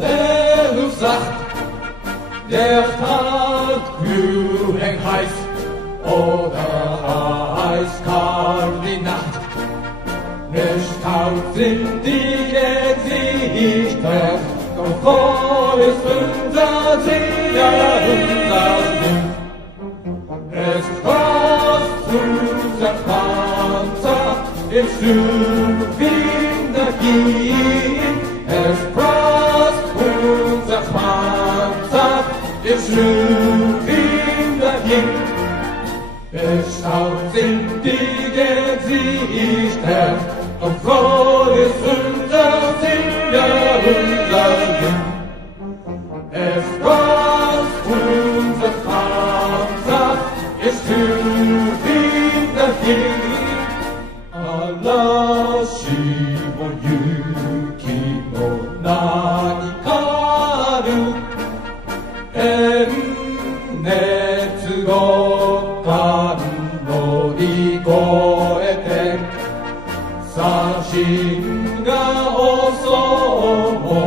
der Luft sagt, der Tag glühend heiß oder eiskalt die Nacht. Erstaunt sind die Gesichter, doch vor ist unser Sinn, ja, unser Sinn. Es passt unser Panzer im Sturm dagegen. Es passt unser Panzer im Sturm dagegen. Erstaunt sind die Gesichter, doch froh ist unser Sinn, ja, unser Sinn. Es passt unser Panzer, es tut dagegen. Allah, Shibo, Yuki, no Nani, Karu, Netsu, Gokan, Norikoete, Sashin, ga, Oso, mo,